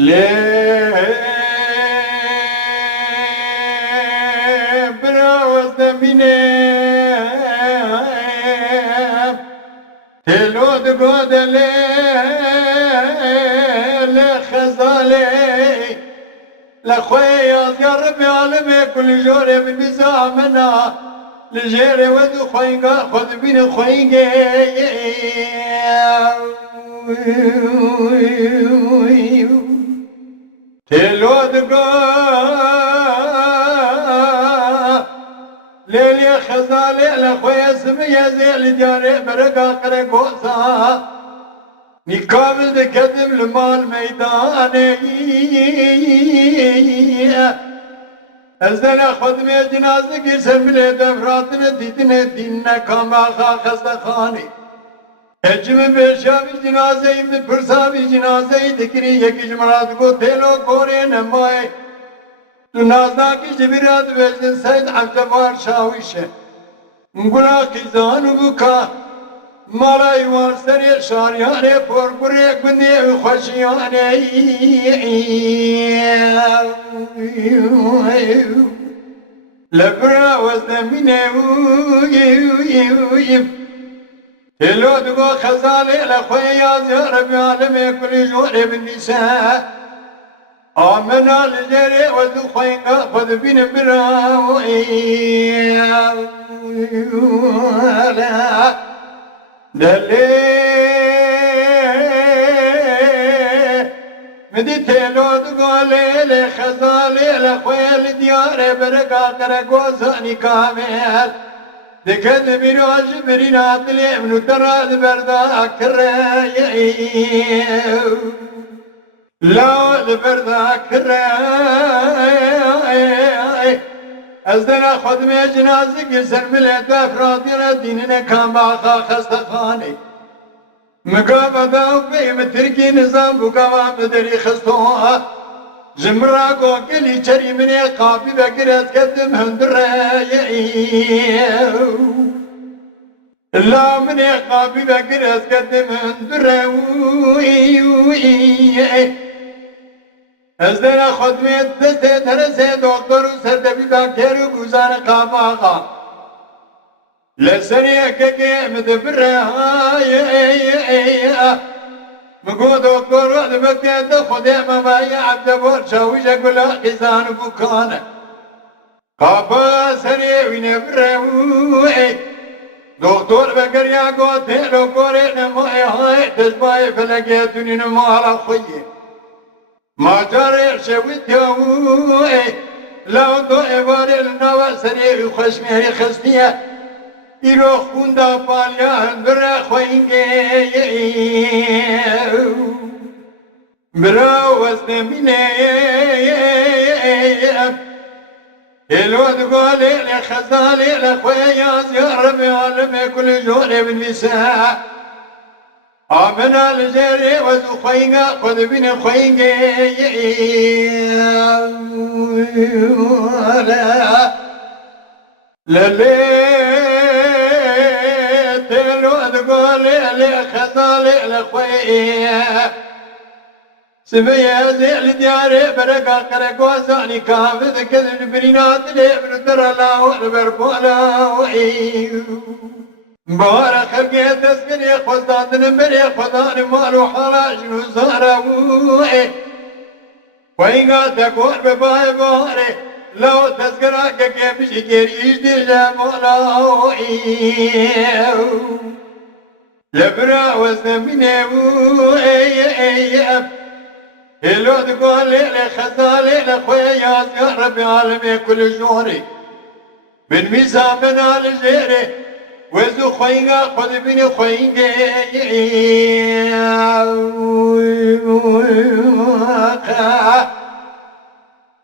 ليه براوز دمينه تلود قود لخزالي لخويا يا ربي عالمي كل جوري من بزامنا لجيري ودو خوينقا خذ بين خوينقا تلود قود ليلي خزالي لخويا سمية زي دياري برقا قرقوسا نكامل دكتم المال ميداني ازدنا خدمي جنازك سملي دفراتنا ديتنا ديننا كاما خاخستخاني اجم بشابي جنازي ابن فرسابي جنازي دكري يكيش مراد کو تيلو كوري نمائي تو نازناکی جبیرات وجد سید عبدالوار شاویشه مگولا قیزانو بکا مالا ایوان سری شاریانه پرگوری گندی خوشیانه لبرا وزدمینه تلو دگو خزالی لخوی یازی ربی عالمی کلی جوری بندیسه آمنا لجري وذو خوينقا خذ بين براوي دلي مدي تلو دقولي لخزالي لخويل دياري برقا قرقوزاني كامل دكت بيروج برينات لي منو تراد بردا كريم لا لبردك راي ازدنا خدمه جنازك يسر ملت افرادنا ديننا كان باخا خستخاني مقابضة وقيم تركي نظام بقوام بدري خستوها جمراقو كلي شري من يقابي بقرات قدم هندري لا من يقابي بقرات قدم هندري ازدنا خدمت دسته ترسه دکتر و سردبی دکتر و گوزان قاباقا لسنی اککی مدبره مگو دکتر و دبکت ده خودی مبایی عبدالبور شاویش گلا خیزان بکانه قابا سنی وینه بره دکتر بگریا گو تیلو گوری نمایی های تشبای فلگیتونی نمالا خویی ما جاري شويت يومي لو دو إباري لنوا سريع خشمي خستيا يروح كوندا باليا برا خوينجي برا وزنميني الود قولي لخزالي لخويا يا ربي عالمي كل جوري بالنساء آمنا لجري وزو خوينغا خذ بين خوينغا للي تلو دقولي لخزالي لخويا سبيا زي لدياري برقا قرقوزاني كافذ كذل برينات لابن ترلا والبربولا بارا خلقي تسكني خزدان بري خدان مالو حراج نزاروي وينغا تقول بباي باري لو تسكنا كيف شكيريش دي جمالاوي لبرا وزنميني هلو تقول لخزالي لخويا يا ربي عالمي كل جوري من ميزامنا لجيري وزو خوينغا خذ بين خوينغا